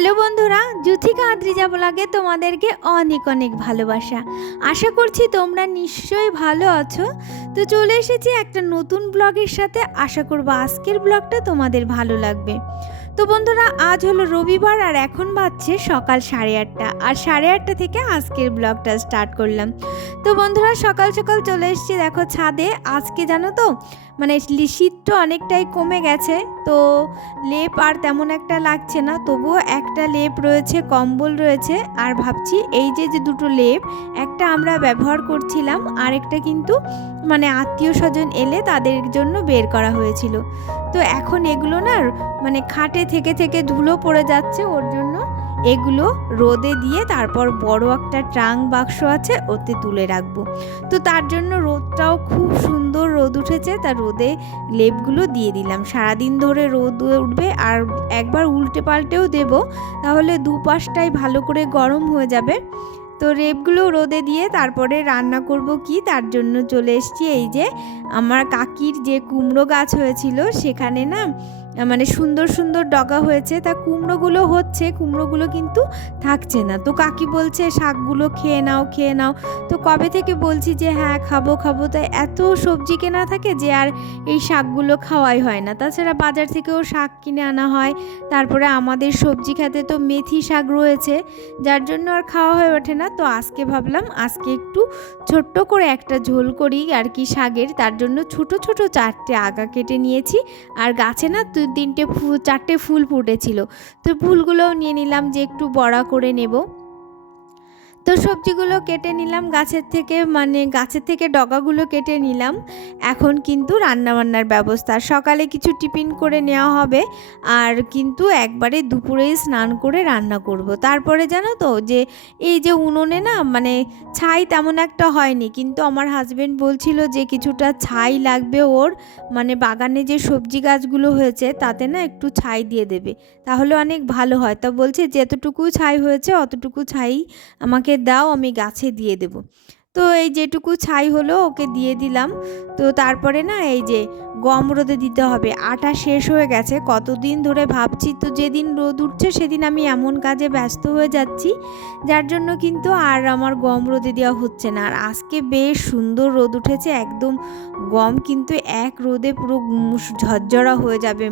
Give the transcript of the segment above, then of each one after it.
Hello বন্ধুরা, যুথিকা আদ্রিজা ব্লগে তোমাদেরকে অনেক অনেক ভালোবাসা। আশা করছি তোমরা নিশ্চয়ই ভালো আছো। তো চলে এসেছি একটা নতুন ব্লগের সাথে। আশা করব আজকের ব্লগটা তোমাদের ভালো লাগবে। তো বন্ধুরা, আজ হলো রবিবার আর এখন বাজছে সকাল 8:30, আর 8:30 থেকে আজকের ব্লগটা স্টার্ট করলাম। তো বন্ধুরা, সকাল সকাল চলে এসেছি দেখো ছাদে। আজকে জানো তো মানে শীতটা অনেকটাই কমে গেছে, তো লেপ আর তেমন একটা লাগছে না, তবুও একটা লেপ রয়েছে, কম্বল রয়েছে। আর ভাবছি এই যে যে দুটো লেপ, একটা আমরা ব্যবহার করছিলাম, আর একটা কিন্তু মানে আত্মীয় স্বজন এলে তাদের জন্য বের করা হয়েছিল। তো এখন এগুলো না মানে খাটে থেকে থেকে ধুলো পড়ে যাচ্ছে, ওর জন্য এগুলো রোদে দিয়ে তারপর বড় একটা ট্রাঙ্ক বাক্স আছে, ওতে তুলে রাখবো। তো তার জন্য রোদটাও খুব সুন্দর রোদ উঠেছে, তার রোদে লেপগুলো দিয়ে দিলাম। সারাদিন ধরে রোদ উঠবে, আর একবার উল্টে পাল্টেও দেব, তাহলে দুপাশটাই ভালো করে গরম হয়ে যাবে। তো লেপগুলো রোদে দিয়ে তারপরে রান্না করব কি, তার জন্য চলে এসেছি। এই যে আমার কাকির যে কুমড়ো গাছ হয়েছিল, সেখানে না মানে সুন্দর সুন্দর ডগা হয়েছে, তা কুমড়োগুলো হচ্ছে, কুমড়োগুলো কিন্তু থাকছে না। তো কাকি বলছে শাকগুলো খেয়ে নাও খেয়ে নাও। তো কবে থেকে বলছি যে হ্যাঁ খাবো খাবো, তাই এত সবজি কেনা থাকে যে আর এই শাকগুলো খাওয়াই হয় না। তাছাড়া বাজার থেকেও শাক কিনে আনা হয়, তারপরে আমাদের সবজি খেতে তো মেথি শাক রয়েছে, যার জন্য আর খাওয়া হয়ে ওঠে না। তো আজকে ভাবলাম আজকে একটু ছোট্ট করে একটা ঝোল করি আর কি শাকের। তার জন্য ছোট ছোট 4টে আগা কেটে নিয়েছি, আর গাছে না 4টে ফুল ফুটেছিল, তো ফুলগুলোও নিয়ে নিলাম যে একটু বড়া করে নেব। তো সবজিগুলো কেটে নিলাম গাছের থেকে, মানে গাছের থেকে ডগাগুলো কেটে নিলাম। এখন কিন্তু রান্নাবান্নার ব্যবস্থা, সকালে কিছু টিফিন করে নেওয়া হবে, আর কিন্তু একবারে দুপুরেই স্নান করে রান্না করব। তারপরে জানো তো যে এই যে উনুনে না মানে ছাই তেমন একটা হয়নি, কিন্তু আমার হাজবেন্ড বলছিল যে কিছুটা ছাই লাগবে ওর, মানে বাগানে যে সবজি গাছগুলো হয়েছে তাতে না একটু ছাই দিয়ে দেবে, তাহলে অনেক ভালো হয়। তা বলছে যেতটুকু ছাই হয়েছে অতটুকু ছাই আমাকে দাও, আমি গাছে দিয়ে দেব। তো এই যেটুকু ছাই হলো ওকে দিয়ে দিলাম। তো তারপরে না এই যে গম রোদে দিতে হবে, আটা শেষ হয়ে গেছে কতদিন ধরে ভাবছি, তো যেদিন রোদ উঠছে সেদিন আমি এমন কাজে ব্যস্ত হয়ে যাচ্ছি, যার জন্য কিন্তু আর আমার গম রোদে দেওয়া হচ্ছে না। আর আজকে বেশ সুন্দর রোদ উঠেছে, একদম গম কিন্তু এক রোদে পুরো ঝরঝরা হয়ে যাবে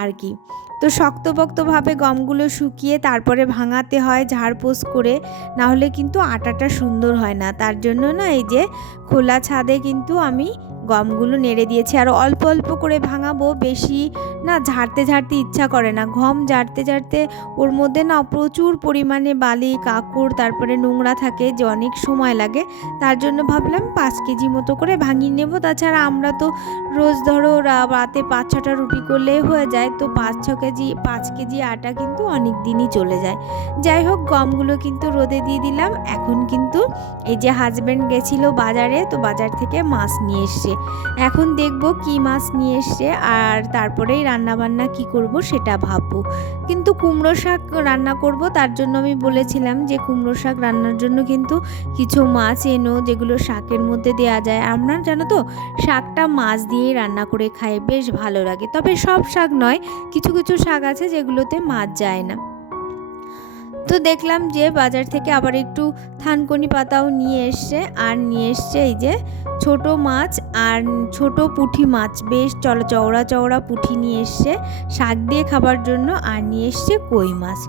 আর কি। তো শক্তপোক্তভাবে গমগুলো শুকিয়ে তারপরে ভাঙাতে হয় ঝাড়পোছ করে, না হলে কিন্তু আটাটা সুন্দর হয় না। তার জন্য না এই যে খোলা ছাদে কিন্তু আমি গমগুলো নেড়ে দিয়েছি, আর অল্প অল্প করে ভাঙাবো, বেশি না ঝাড়তে ঝাড়তে ইচ্ছা করে না। গম ঝাড়তে ঝাড়তে ওর মধ্যে না প্রচুর পরিমাণে বালি কাঁকড় তারপরে নোংরা থাকে, যে অনেক সময় লাগে। তার জন্য ভাবলাম 5 কেজি মতো করে ভাঙিয়ে নেব। তাছাড়া আমরা তো রোজ ধরো রাতে 5-6টা রুটি করলেই হয়ে যায়, তো 5 কেজি আটা কিন্তু অনেক দিনই চলে যায়। যাই হোক, গমগুলো কিন্তু রোদে দিয়ে দিলাম। এখন কিন্তু এই যে হাজব্যান্ড গেছিলো বাজারে, তো বাজার থেকে মাছ নিয়ে এসছে। এখন দেখব কি মাছ নিয়ে এসছে, আর তারপরেই রান্নাবান্না কি করব সেটা ভাববো। কিন্তু কুমড়ো শাক রান্না করব, তার জন্য আমি বলেছিলাম যে কুমড়ো শাক রান্নার জন্য কিন্তু কিছু মাছ এনো, যেগুলো শাকের মধ্যে দেওয়া যায়। আমরা জানো তো শাকটা মাছ দিয়েই রান্না করে খাই, বেশ ভালো লাগে। তবে সব শাক নয়, কিছু কিছু শাক আছে যেগুলোতে মাছ যায় না। তো দেখলাম যে বাজার থেকে আবার একটু থানকুনি পাতাও নিয়ে এসছে, আর নিয়ে এসছে এই যে ছোট মাছ আর ছোট পুঁটি মাছ, বেশ চওড়া চওড়া পুঁটি নিয়ে এসছে শাক দিয়ে খাবার জন্য, আর নিয়ে এসছে কই মাছ।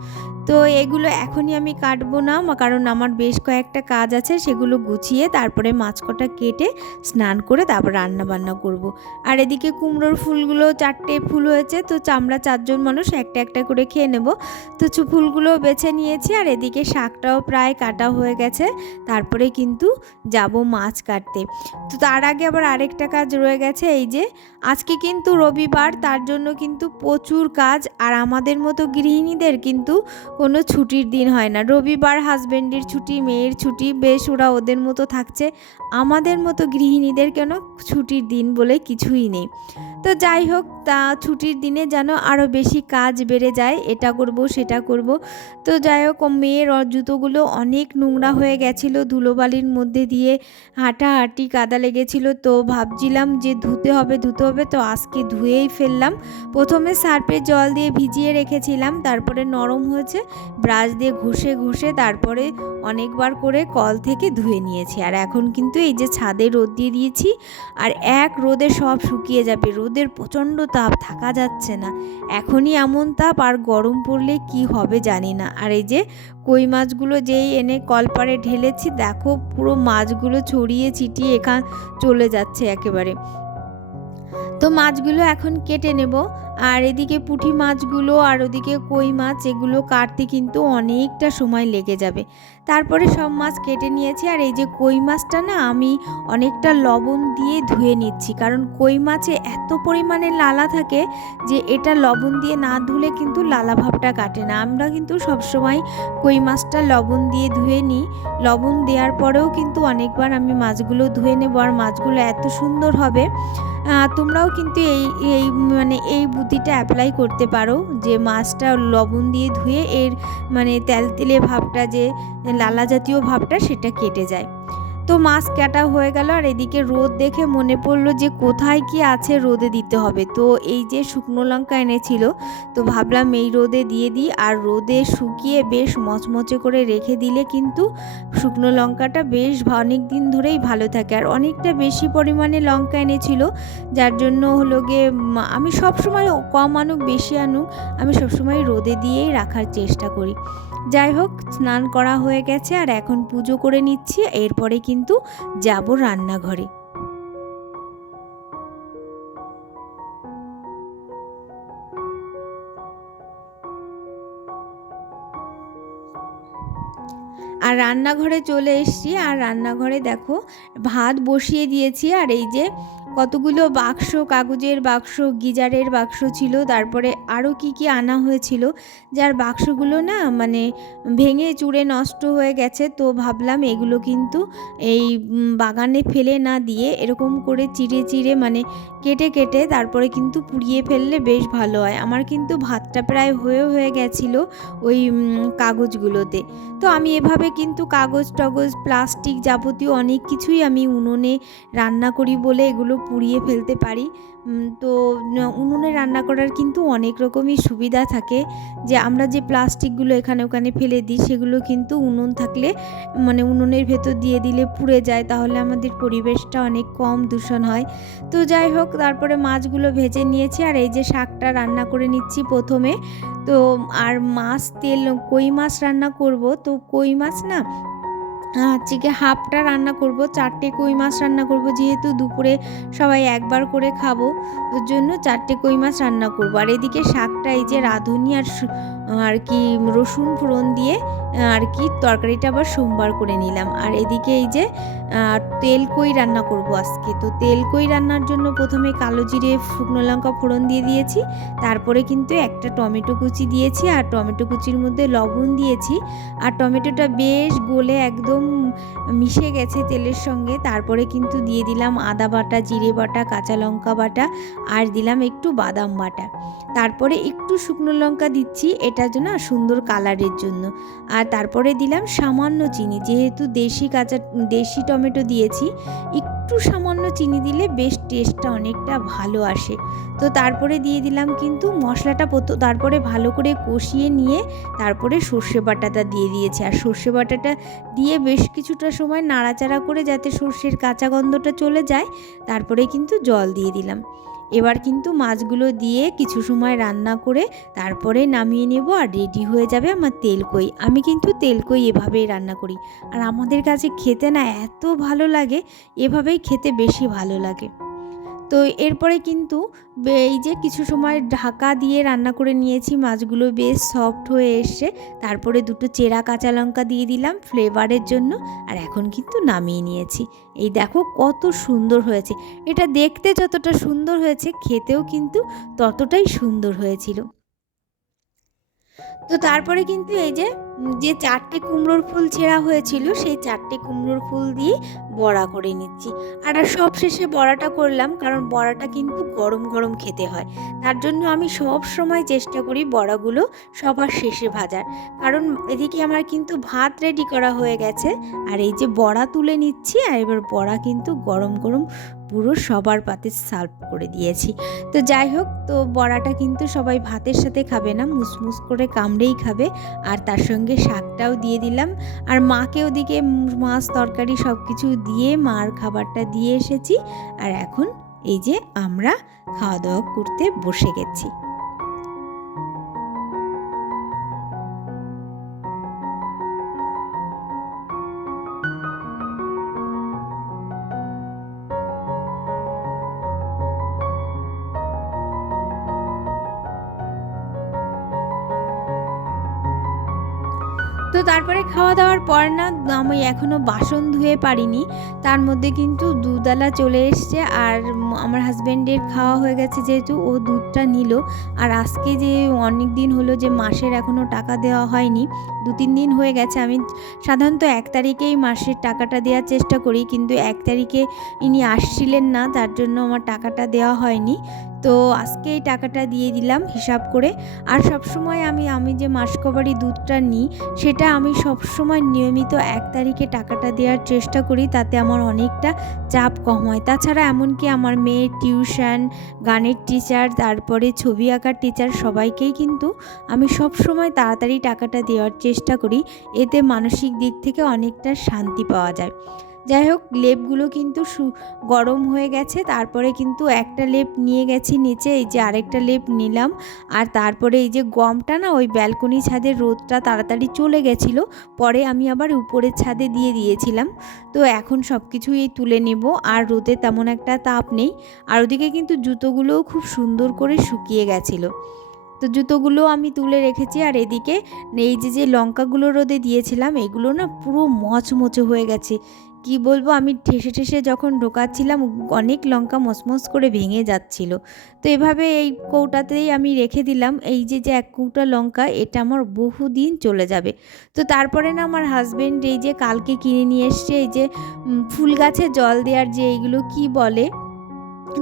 তো এগুলো এখনই আমি কাটবো না, কারণ আমার বেশ কয়েকটা কাজ আছে, সেগুলো গুছিয়ে তারপরে মাছ কটা কেটে স্নান করে তারপর রান্না বান্না করব। আর এদিকে কুমড়োর ফুলগুলো 4টে ফুল হয়েছে, তো আমরা 4জন মানুষ একটা একটা করে খেয়ে নেব। তো ফুলগুলো বেছে নিয়েছি, আর এদিকে শাকটাও প্রায় কাটা হয়ে গেছে। তারপরে কিন্তু যাব মাছ কাটতে। তো তার আগে আবার আরেকটা কাজ রয়ে গেছে, এই যে আজকে কিন্তু রবিবার, তার জন্য কিন্তু প্রচুর কাজ। আর আমাদের মতো গৃহিণীদের কিন্তু কোনো ছুটির দিন হয় না। রবিবার হাজব্যান্ডের ছুটি, মেয়ের ছুটি, বেশ ওরা ওদের মতো থাকছে। আমাদের মতো গৃহিণীদের কেন ছুটির দিন বলে কিছুই নেই। তো তো যাই হোক, তা ছুটির দিনে যেন আরও বেশি কাজ বেড়ে যায়, এটা করব সেটা করব। তো যাই হোক, মেয়ের জুতোগুলো অনেক নোংরা হয়ে গেছিলো, ধুলোবালির মধ্যে দিয়ে হাঁটাহাঁটি কাদা লেগেছিলো। তো ভাবছিলাম যে ধুতে হবে, তো আজকে ধুয়েই ফেললাম। প্রথমে সার্ফে জল দিয়ে ভিজিয়ে রেখেছিলাম, তারপরে নরম হয়েছে, ব্রাশ দিয়ে ঘষে ঘষে তারপরে অনেকবার করে কল থেকে ধুয়ে নিয়েছি। আর এখন কিন্তু এই যে ছাদে রোদ দিয়ে দিয়েছি, আর এক রোদে সব শুকিয়ে যাবে। রোদের প্রচণ্ড তাপ, থাকা যাচ্ছে না। এখনই এমন তাপ, আর গরম পড়লে কি হবে জানি না। আর এই যে কই মাছগুলো যেই এনে কলপাড়ে ঢেলেছি, দেখো পুরো মাছগুলো ছড়িয়ে ছিটিয়ে এখান চলে যাচ্ছে একেবারে। তো মাছগুলো এখন কেটে নেব। আর এদিকে পুঁটি মাছগুলো আর ওদিকে কই মাছ, এগুলো কাটতে কিন্তু অনেকটা সময় লেগে যাবে। তারপরে সব মাছ কেটে নিয়েছি। আর এই যে কই মাছটা না আমি অনেকটা লবণ দিয়ে ধুয়ে নিচ্ছি, কারণ কই মাছে এত পরিমাণে লালা থাকে যে এটা লবণ দিয়ে না ধুলে কিন্তু লালা ভাবটা কাটে না। আমরা কিন্তু সবসময় কই মাছটা লবণ দিয়ে ধুয়ে নিই। লবণ দেওয়ার পরেও কিন্তু অনেকবার আমি মাছগুলো ধুয়ে নেব, আর মাছগুলো এত সুন্দর হবে। তোমরাও কিন্তু এই বুদ্ধিটা অ্যাপ্লাই করতে পারো, যে মাছটা লবণ দিয়ে ধুয়ে এর তেলতেলে ভাবটা, যে লালা জাতীয় ভাবটা, সেটা কেটে যায়। তো মাছ কাটা হয়ে গেল। আর এদিকে রোদ দেখে মনে পড়লো যে কোথায় কি আছে, রোদে দিতে হবে। তো এই যে শুকনো লঙ্কা এনেছিল, তো ভাবলাম এই রোদে দিয়ে দিই। আর রোদে শুকিয়ে বেশ মচমচে করে রেখে দিলে কিন্তু শুকনো লঙ্কাটা বেশ অনেক দিন ধরেই ভালো থাকে। আর অনেকটা বেশি পরিমাণে লঙ্কা এনেছিল, যার জন্য হলো গিয়ে আমি সবসময় কম আনুক বেশি আনুক, আমি সবসময় রোদে দিয়েই রাখার চেষ্টা করি। যাই হোক, স্নান করা হয়ে গেছে, আর এখন পুজো করে নিচ্ছি। এরপরে কিন্তু যাব রান্নাঘরে। আর রান্নাঘরে চলে এসেছি। আর রান্নাঘরে দেখো ভাত বসিয়ে দিয়েছি। আর এই যে কতগুলো বাক্স, কাগজের বাক্স, গিজারের বাক্স ছিল, তারপরে আরও কি আনা হয়েছিল, যার বাক্সগুলো না ভেঙে চুরে নষ্ট হয়ে গেছে। তো ভাবলাম এগুলো কিন্তু এই বাগানে ফেলে না দিয়ে এরকম করে চিড়ে চিড়ে কেটে কেটে তারপরে কিন্তু পুড়িয়ে ফেললে বেশ ভালো হয়। আমার কিন্তু ভাতটা প্রায় হয়ে গেছিলো ওই কাগজগুলোতে। তো আমি এভাবে কিন্তু কাগজ টগজ, প্লাস্টিক, যাবতীয় অনেক কিছুই আমি উনুনে রান্না করি বলে এগুলো পুড়িয়ে ফেলতে পারি। তো উনুনে রান্না করার কিন্তু অনেক রকমই সুবিধা থাকে, যে আমরা যে প্লাস্টিকগুলো এখানে ওখানে ফেলে দিই, সেগুলো কিন্তু উনুন থাকলে উনুনের ভেতর দিয়ে দিলে পুড়ে যায়, তাহলে আমাদের পরিবেশটা অনেক কম দূষণ হয়। তো যাই হোক, তারপরে মাছগুলো ভেজে নিয়েছি। আর এই যে শাকটা রান্না করে নিচ্ছি প্রথমে। তো আর কই মাছ রান্না করব। তো কই মাছ না আজকে হাফটা রান্না করব, 4টে কই মাছ রান্না করব, যেহেতু দুপুরে সবাই একবার করে খাবো, ওর জন্য 4টে কই মাছ রান্না করব। আর এদিকে শাকটা এই যে রাঁধুনি আর কি রসুন ফোড়ন দিয়ে আর কি তরকারিটা আবার সোমবার করে নিলাম। আর এদিকে এই যে তেল কই রান্না করব আজকে। তো তেল কই রান্নার জন্য প্রথমে কালো জিরে, শুকনো লঙ্কা ফোড়ন দিয়ে দিয়েছি, তারপরে কিন্তু একটা টমেটো কুচি দিয়েছি, আর টমেটো কুচির মধ্যে লবণ দিয়েছি। আর টমেটোটা বেশ গলে একদম মিশে গেছে তেলের সঙ্গে। তারপরে কিন্তু দিয়ে দিলাম আদা বাটা, জিরে বাটা, কাঁচা লঙ্কা বাটা, আর দিলাম একটু বাদাম বাটা। তারপরে একটু শুকনো লঙ্কা দিচ্ছি, এটার জন্য সুন্দর কালারের জন্য। আর তারপরে দিলাম সামান্য চিনি, যেহেতু দেশি টমেটো দিয়েছি, একটু সামান্য চিনি দিলে বেশ টেস্টটা অনেকটা ভালো আসে। তো তারপরে দিয়ে দিলাম কিন্তু মশলাটা, তারপরে ভালো করে কষিয়ে নিয়ে তারপরে সর্ষে বাটাটা দিয়ে দিয়েছি। আর সর্ষে বাটাটা দিয়ে বেশ কিছুটা সময় নাড়াচাড়া করে যাতে সর্ষের কাঁচা গন্ধটা চলে যায়, তারপরে কিন্তু জল দিয়ে দিলাম। এবার কিন্তু মাছগুলো দিয়ে কিছু সময় রান্না করে তারপরে নামিয়ে নেব, আর রেডি হয়ে যাবে আমার তেল কই। আমি কিন্তু তেল কই এভাবেই রান্না করি, আর আমাদের কাছে খেতে না এত ভালো লাগে, এভাবেই খেতে বেশি ভালো লাগে। তো এরপরে কিন্তু এই যে কিছু সময় ঢাকা দিয়ে রান্না করে নিয়েছি, মাছগুলো বেশ সফট হয়ে এসছে। তারপরে 2টো চেরা কাঁচা লঙ্কা দিয়ে দিলাম ফ্লেভারের জন্য, আর এখন কিন্তু নামিয়ে নিয়েছি। এই দেখো কত সুন্দর হয়েছে, এটা দেখতে যতটা সুন্দর হয়েছে খেতেও কিন্তু ততটাই সুন্দর হয়েছিল। তো তারপরে কিন্তু এই যে যে 4টে কুমড়োর ফুল ছেঁড়া হয়েছিল সেই 4টে কুমড়োর ফুল দিয়ে বড়া করে নিচ্ছি। আর সব শেষে বড়াটা করলাম, কারণ বড়াটা কিন্তু গরম গরম খেতে হয়। তার জন্য আমি সব সময় চেষ্টা করি বড়াগুলো সবার শেষে ভাজার। কারণ এদিকে আমার কিন্তু ভাত রেডি করা হয়ে গেছে, আর এই যে বড়া তুলে নিচ্ছি, আর এবার বড়া কিন্তু গরম গরম পুরো সবার পাতে সার্ভ করে দিয়েছি। তো যাই হোক, তো বড়াটা কিন্তু সবাই ভাতের সাথে খাবে না, মুসমুস করে কামড়েই খাবে। আর তার সঙ্গে শাকটাও দিয়ে দিলাম, আর মাকে ওদিকে মাছ তরকারি সব কিছু দিয়ে মার খাবারটা দিয়ে এসেছি। আর এখন এই যে আমরা খাওয়া দাওয়া করতে বসে গেছি। তো তারপরে খাওয়া দাওয়ার পর না, আমি এখনও বাসন ধুয়ে পারিনি, তার মধ্যে কিন্তু দুধওয়ালা চলে এসছে। আর আমার হাজব্যান্ডের খাওয়া হয়ে গেছে, যেহেতু ও দুধটা নিল। আর আজকে যে অনেক দিন হলো যে মাসের এখনও টাকা দেওয়া হয়নি, 2-3 দিন হয়ে গেছে। আমি সাধারণত 1 তারিখেই মাসের টাকাটা দেওয়ার চেষ্টা করি, কিন্তু 1 তারিখে ইনি আসছিলেন না, তার জন্য আমার টাকাটা দেওয়া হয়নি। তো আজকে এই টাকাটা দিয়ে দিলাম হিসাব করে। আর সবসময় আমি যে মাসকভারি দুধটা নিই, সেটা আমি সবসময় নিয়মিত 1 তারিখে টাকাটা দেওয়ার চেষ্টা করি, তাতে আমার অনেকটা চাপ কম হয়। তাছাড়া এমনকি আমার মেয়ের টিউশন, গানের টিচার, তারপরে ছবি আঁকার টিচার, সবাইকেই কিন্তু আমি সবসময় তাড়াতাড়ি টাকাটা দেওয়ার চেষ্টা করি। এতে মানসিক দিক থেকে অনেকটা শান্তি পাওয়া যায়। যাই হোক, লেপগুলো কিন্তু গরম হয়ে গেছে। তারপরে কিন্তু একটা লেপ নিয়ে গেছি নিচে, এই যে আরেকটা লেপ নিলাম। আর তারপরে এই যে গমটা না, ওই ব্যালকনি ছাদের রোদটা তাড়াতাড়ি চলে গেছিলো, পরে আমি আবার উপরের ছাদে দিয়ে দিয়েছিলাম। তো এখন সব কিছুই তুলে নেব, আর রোদে তেমন একটা তাপ নেই। আর ওদিকে কিন্তু জুতোগুলোও খুব সুন্দর করে শুকিয়ে গেছিলো। তো জুতোগুলো আমি তুলে রেখেছি। আর এদিকে এই যে লঙ্কাগুলো রোদে দিয়েছিলাম, এগুলো না পুরো মচমচে হয়ে গেছে। কি বলবো, আমি ঠেসে ঠেসে যখন ঢোকাচ্ছিলাম, অনেক লঙ্কা মচমচ করে ভেঙে যাচ্ছিল। তো এভাবে এই কৌটাতেই আমি রেখে দিলাম। এই যে 1 কৌটা লঙ্কা, এটা আমার বহুদিন চলে যাবে। তো তারপরে না, আমার হাজব্যান্ড এই যে কালকে কিনে নিয়ে এসছে এই যে ফুল গাছে জল দেওয়ার যে এইগুলো কি বলে,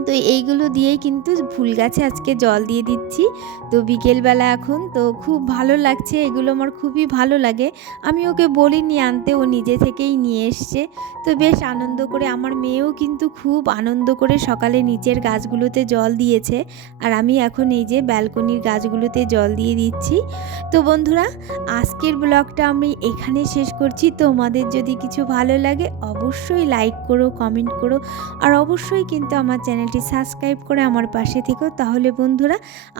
তো এইগুলো দিয়েই কিন্তু ফুল গাছে আজকে জল দিয়ে দিচ্ছি। তো বিকেলবেলা এখন তো খুব ভালো লাগছে, এগুলো আমার খুবই ভালো লাগে। আমি ওকে বলিনি আনতে, ও নিজে থেকেই নিয়ে এসছে। তো বেশ আনন্দ করে, আমার মেয়েও কিন্তু খুব আনন্দ করে সকালে নিচের গাছগুলোতে জল দিয়েছে। আর আমি এখন এই যে ব্যালকনির গাছগুলোতে জল দিয়ে দিচ্ছি। তো বন্ধুরা, আজকের ব্লগটা আমি এখানে শেষ করছি। তোমাদের যদি কিছু ভালো লাগে অবশ্যই লাইক করো, কমেন্ট করো, আর অবশ্যই কিন্তু আমার চ্যানেলটি সাবস্ক্রাইব করে আমার পাশে থেকো। তাহলে বন্ধুরা,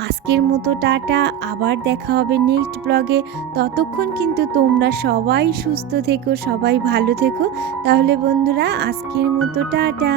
আজকের মতো টাটা, আবার দেখা হবে নেক্সট ব্লগে। ততক্ষণ কিন্তু তোমরা সবাই সুস্থ থেকো, সবাই ভালো থেকো। তাহলে বন্ধুরা, আজকের মতো টাটা।